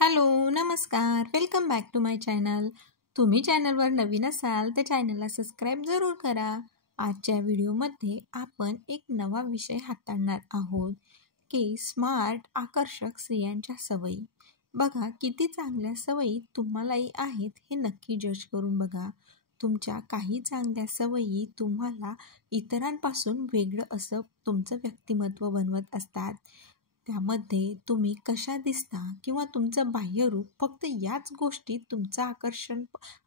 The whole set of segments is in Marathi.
हॅलो, नमस्कार. Welcome back to my channel. तुम्ही चॅनलवर नवीन असाल तर चॅनलला सबस्क्राईब जरूर करा. आजच्या व्हिडिओमध्ये आपण एक नवा विषय हाताळणार आहोत की स्मार्ट आकर्षक स्त्रियांच्या सवयी. बघा, किती चांगल्या सवयी तुम्हालाही आहेत हे नक्की जज करून बघा. तुमच्या काही चांगल्या सवयी तुम्हाला इतरांपासून वेगळं असं तुमचं व्यक्तिमत्व बनवत असतात. त्यामध्ये तुम्ही कशा दिसता किंवा तुमचं बाह्यरूप, फक्त याच गोष्टीत तुमचा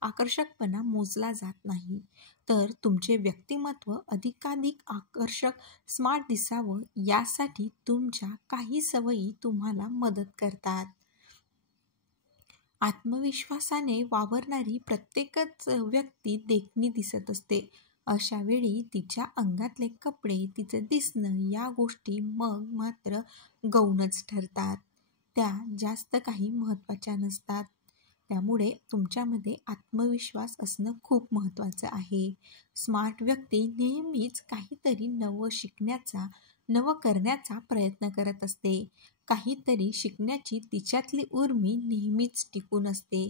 आकर्षकपणा मोजला जात नाही. तर तुमचे व्यक्तिमत्व अधिकाधिक आकर्षक, स्मार्ट दिसावं यासाठी तुमच्या काही सवयी तुम्हाला मदत करतात. आत्मविश्वासाने वावरणारी प्रत्येकच व्यक्ती देखणी दिसत असते. अशा वेळी तिच्या अंगातले कपडे, तिचं दिसणं या गोष्टी मग मात्र गौणच ठरतात. त्या जास्त काही महत्त्वाच्या नसतात. त्यामुळे तुमच्यामध्ये आत्मविश्वास असणं खूप महत्त्वाचं आहे. स्मार्ट व्यक्ती नेहमीच काहीतरी नवं शिकण्याचा, नवं करण्याचा प्रयत्न करत असते. काहीतरी शिकण्याची तिच्यातली उर्मी नेहमीच टिकून असते.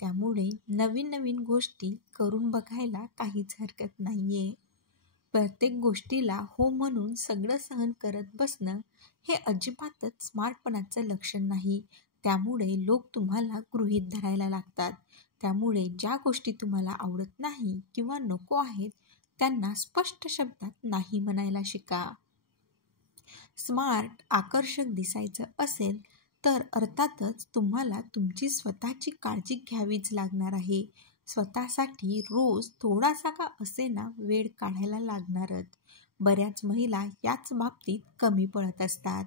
त्यामुळे नवीन नवीन गोष्टी करून बघायला काहीच हरकत नाहीये. प्रत्येक गोष्टीला हो म्हणून सगळं सहन करत बसणं हे अजिबातच स्मार्टपणाचं लक्षण नाही. त्यामुळे लोक तुम्हाला गृहीत धरायला लागतात. त्यामुळे ज्या गोष्टी तुम्हाला आवडत नाही किंवा नको आहेत त्यांना स्पष्ट शब्दात नाही म्हणायला शिका. स्मार्ट, आकर्षक दिसायचं असेल तर अर्थातच तुम्हाला तुमची स्वतःची काळजी घ्यावीच लागणार आहे. स्वतःसाठी रोज थोडासा का असेना वेळ काढायला लागणारच. बऱ्याच महिला याच बाबतीत कमी पडत असतात.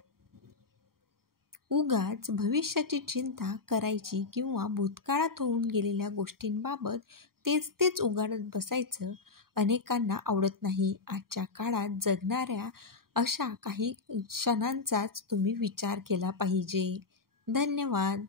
उगाच भविष्याची चिंता करायची किंवा भूतकाळात होऊन गेलेल्या गोष्टींबाबत तेच तेच उगाडत बसायचं अनेकांना आवडत नाही. आजच्या काळात जगणाऱ्या अशा काही क्षणांचाच तुम्ही विचार केला पाहिजे. धन्यवाद.